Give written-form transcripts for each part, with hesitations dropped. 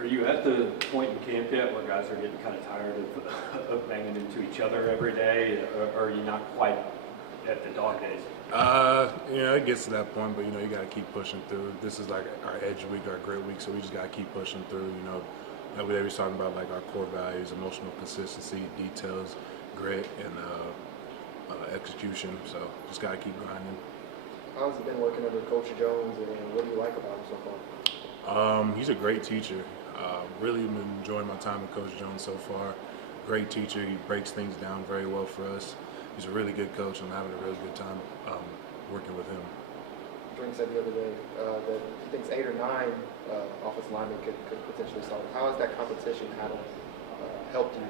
Are you at the point in camp yet where guys are getting kind of tired of banging into each other every day, or are you not quite at the dog days? It gets to that point, but you got to keep pushing through. This is like our edge week, our grit week, so we just got to keep pushing through. Like we always talking about, like our core values: emotional consistency, details, grit, and execution. So just got to keep grinding. How's it been working under Coach Jones, and what do you like about him so far? He's a great teacher. Really been enjoying my time with Coach Jones so far. Great teacher. He breaks things down very well for us. He's a really good coach, and I'm having a really good time working with him. Drink said the other day that he thinks 8 or 9 offensive linemen could potentially start. How has that competition kind of helped you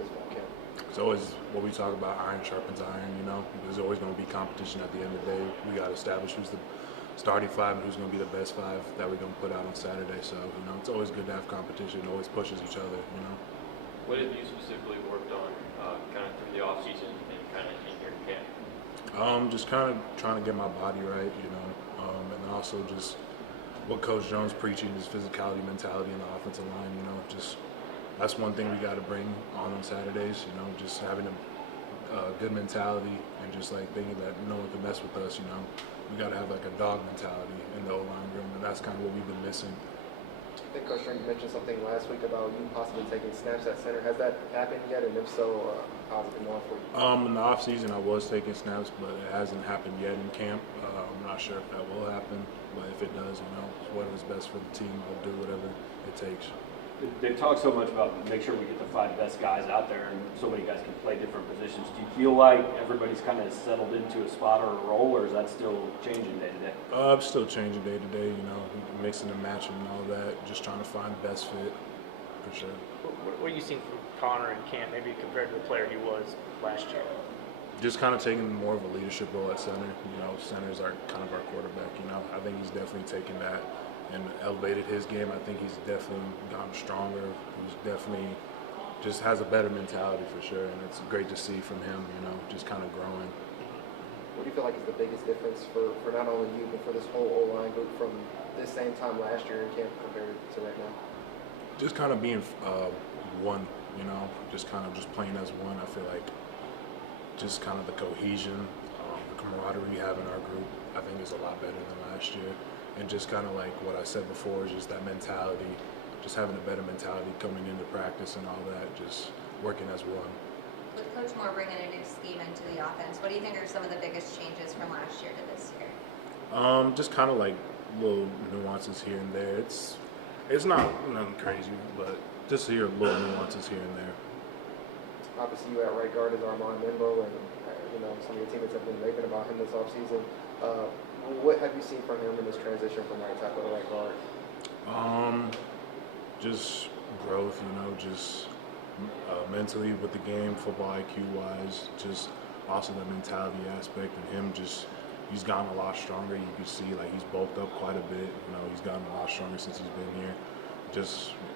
this fall camp? It's always what we talk about, iron sharpens iron, There's always going to be competition at the end of the day. We got to establish who's the starting 5 and who's going to be the best 5 that we're going to put out on Saturday. So, it's always good to have competition. It always pushes each other, What have you specifically worked on kind of through the offseason and kind of in your camp? Just kind of trying to get my body right, and then also just what Coach Jones preaching is physicality, mentality in the offensive line, just that's one thing we got to bring on Saturdays, just having a good mentality and just like thinking that no one can mess with us, we got to have like a dog mentality in the O-line room, and that's kind of what we've been missing. I think Coach String mentioned something last week about you possibly taking snaps at center. Has that happened yet? And if so, how's it been going for you? In the off season, I was taking snaps, but it hasn't happened yet in camp. I'm not sure if that will happen, but if it does, whatever's best for the team, I'll do whatever it takes. They've talked so much about make sure we get the 5 best guys out there, and so many guys can play different positions. Do you feel like everybody's kind of settled into a spot or a role, or is that still changing day to day? I'm still changing day to day, mixing and matching and all that, just trying to find the best fit, for sure. What are you seeing from Connor in camp, maybe compared to the player he was last year? Just kind of taking more of a leadership role at center. Centers are kind of our quarterback. I think he's definitely taken that and elevated his game. I think he's definitely gotten stronger. He's definitely just has a better mentality for sure, and it's great to see from him, just kind of growing. What do you feel like is the biggest difference for not only you, but for this whole O-line group from this same time last year in camp compared to right now? Just kind of being one, just kind of just playing as one. I feel like just kind of the cohesion, the camaraderie we have in our group, I think is a lot better than last year. And just kind of like what I said before, is just that mentality, just having a better mentality coming into practice and all that, just working as one. With Coach Moore bringing a new scheme into the offense, what do you think are some of the biggest changes from last year to this year? Just kind of like little nuances here and there. It's not nothing crazy, but just here little nuances here and there. Obviously, you at right guard is Armand Nimbo, and some of your teammates have been raving about him this offseason. What have you seen from him in this transition from right tackle to right guard? Just growth, just mentally with the game, football IQ wise, just also the mentality aspect, and him he's gotten a lot stronger. You can see like he's bulked up quite a bit. He's gotten a lot stronger since he's been here.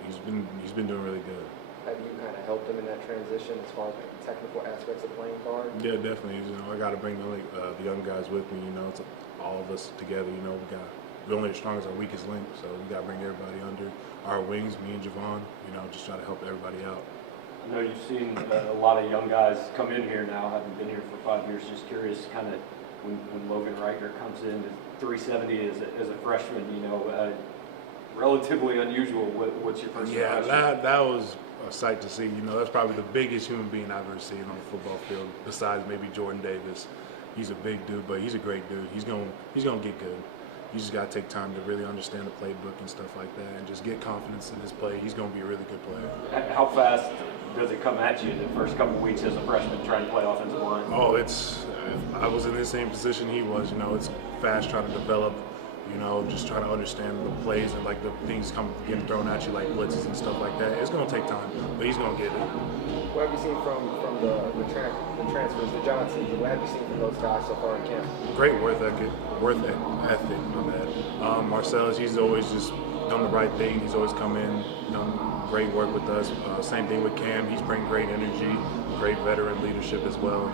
He's been doing really good. Have you kind of helped him in that transition as far as like the technical aspects of playing guard? Yeah, definitely. I got to bring the young guys with me. It's all of us together. We're only as strong as our weakest link, so we got to bring everybody under our wings. Me and Javon, just try to help everybody out. I know you've seen a lot of young guys come in here now, having been here for 5 years. Just curious, kind of when Logan Reicher comes in to 370 as a freshman, relatively unusual. What's your first impression? Yeah, that was a sight to see. That's probably the biggest human being I've ever seen on the football field, besides maybe Jordan Davis. He's a big dude, but he's a great dude. He's gonna get good. You just gotta take time to really understand the playbook and stuff like that, and just get confidence in his play. He's gonna be a really good player. How fast does it come at you in the first couple of weeks as a freshman trying to play offensive line? Oh, I was in the same position he was. It's fast trying to develop. Just trying to understand the plays and like the things getting thrown at you like blitzes and stuff like that. It's gonna take time, but he's gonna get it. What have you seen from the transfers, the Johnsons? What have you seen from those guys so far in camp? Great work ethic. My bad. Marcellus, he's always just done the right thing. He's always come in, done great work with us. Same thing with Cam. He's bringing great energy, great veteran leadership as well.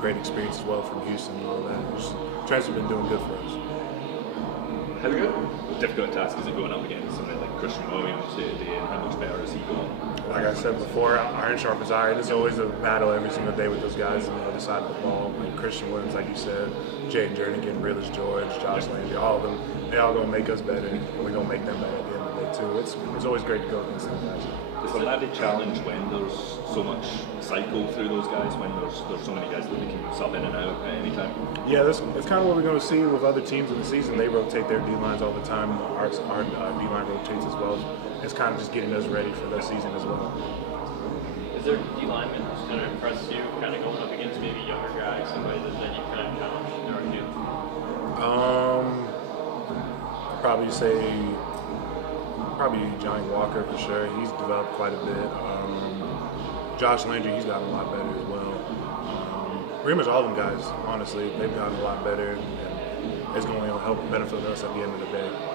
Great experience as well from Houston and all that. Transfer's been doing good for us. How difficult a task is it going up against somebody like Christian Williams day to day, and how much better is he going? Like I said before, iron sharpens iron. There's always a battle every single day with those guys on the other side of the ball. Like Christian Williams, like you said, Jaden Jernigan, Realist George, Josh Landry, all of them, they all gonna make us better, and we're gonna make them better at the end of the day too. It's always great to go against them guys. Is there an added challenge when there's so much cycle through those guys, when there's so many guys that they can sub in and out at any time? Yeah, that's kind of what we're going to see with other teams in the season. They rotate their D-lines all the time. Our D-line rotates as well. It's kind of just getting us ready for the season as well. Is there D lineman who's kind of impressed you, kind of going up against maybe younger guys, somebody that you kind of challenged or do? I'd probably say Johnny Walker for sure. He's developed quite a bit. Josh Landry, he's gotten a lot better as well. Pretty much all of them guys, honestly, they've gotten a lot better, and it's going to help benefit us at the end of the day.